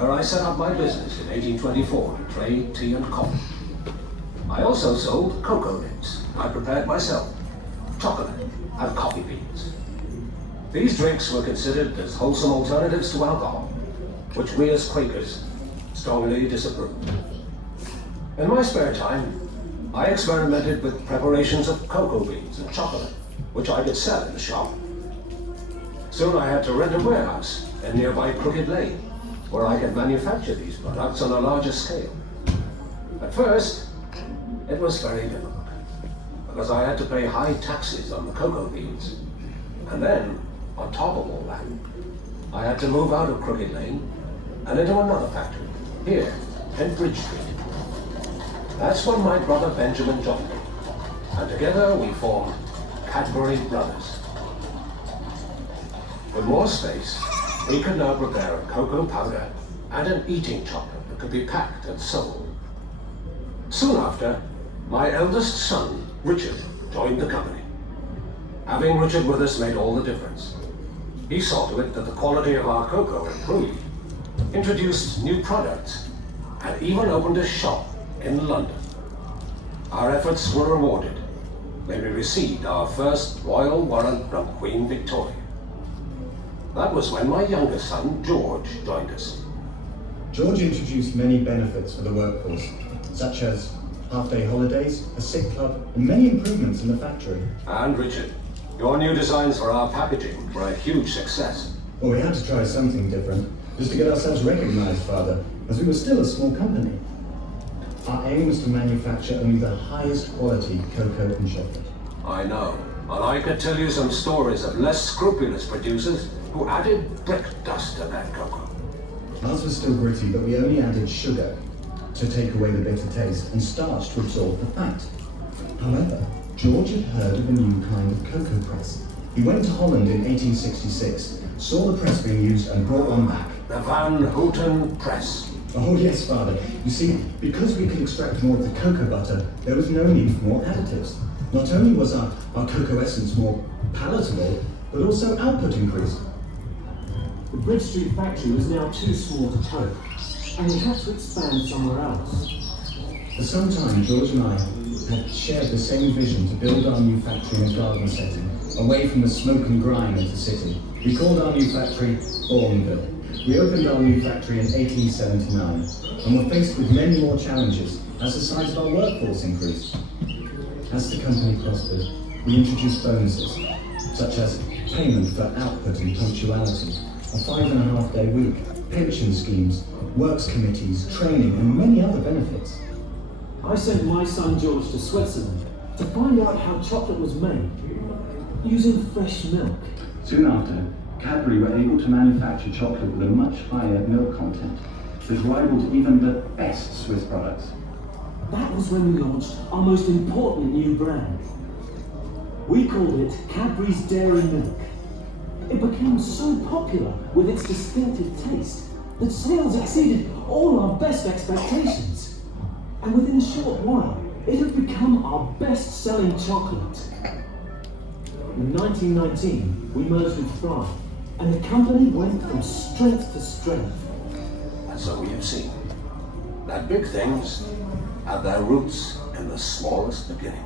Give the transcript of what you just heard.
where I set up my business in 1824 to trade tea and coffee. I also sold cocoa nibs I prepared myself, chocolate, and coffee beans. These drinks were considered as wholesome alternatives to alcohol, which we as Quakers strongly disapproved. In my spare time, I experimented with preparations of cocoa beans and chocolate, which I could sell in the shop. Soon I had to rent a warehouse in nearby Crooked Lane, where I could manufacture these products on a larger scale. At first, it was very difficult, because I had to pay high taxes on the cocoa beans. And then, on top of all that, I had to move out of Crooked Lane and into another factory, here in Bridge Street. That's when my brother Benjamin joined me, and together we formed Cadbury Brothers. With more space, we could now prepare a cocoa powder and an eating chocolate that could be packed and sold. Soon after, my eldest son, Richard, joined the company. Having Richard with us made all the difference. He saw to it that the quality of our cocoa improved, introduced new products, and even opened a shop in London. Our efforts were rewarded when we received our first royal warrant from Queen Victoria. That was when my youngest son, George, joined us. George introduced many benefits for the workforce, such as half-day holidays, a sick club, and many improvements in the factory. And Richard, your new designs for our packaging were a huge success. Well, we had to try something different, just to get ourselves recognized, Father, as we were still a small company. Our aim was to manufacture only the highest quality cocoa and chocolate. I know, and I could tell you some stories of less scrupulous producers who added brick dust to their cocoa. Ours was still gritty, but we only added sugar to take away the bitter taste and starch to absorb the fat. However, George had heard of a new kind of cocoa press. He went to Holland in 1866, saw the press being used and brought one back. The Van Houten Press. Oh yes, Father. You see, because we could extract more of the cocoa butter, there was no need for more additives. Not only was our cocoa essence more palatable, but also output increased. The Bridge Street factory was now too small to cope, and we had to expand somewhere else. For some time, George and I had shared the same vision to build our new factory in a garden setting, away from the smoke and grime of the city. We called our new factory Bourneville. We opened our new factory in 1879, and were faced with many more challenges as the size of our workforce increased. As the company prospered, we introduced bonuses, such as payment for output and punctuality, a 5.5-day week, pension schemes, works committees, training, and many other benefits. I sent my son George to Switzerland to find out how chocolate was made, using fresh milk. Soon after, Cadbury were able to manufacture chocolate with a much higher milk content that rivaled even the best Swiss products. That was when we launched our most important new brand. We called it Cadbury's Dairy Milk. It became so popular with its distinctive taste that sales exceeded all our best expectations. And within a short while, it had become our best-selling chocolate. In 1919, we merged with Fry, and the company went from strength to strength. And so we have seen that big things have their roots in the smallest beginning.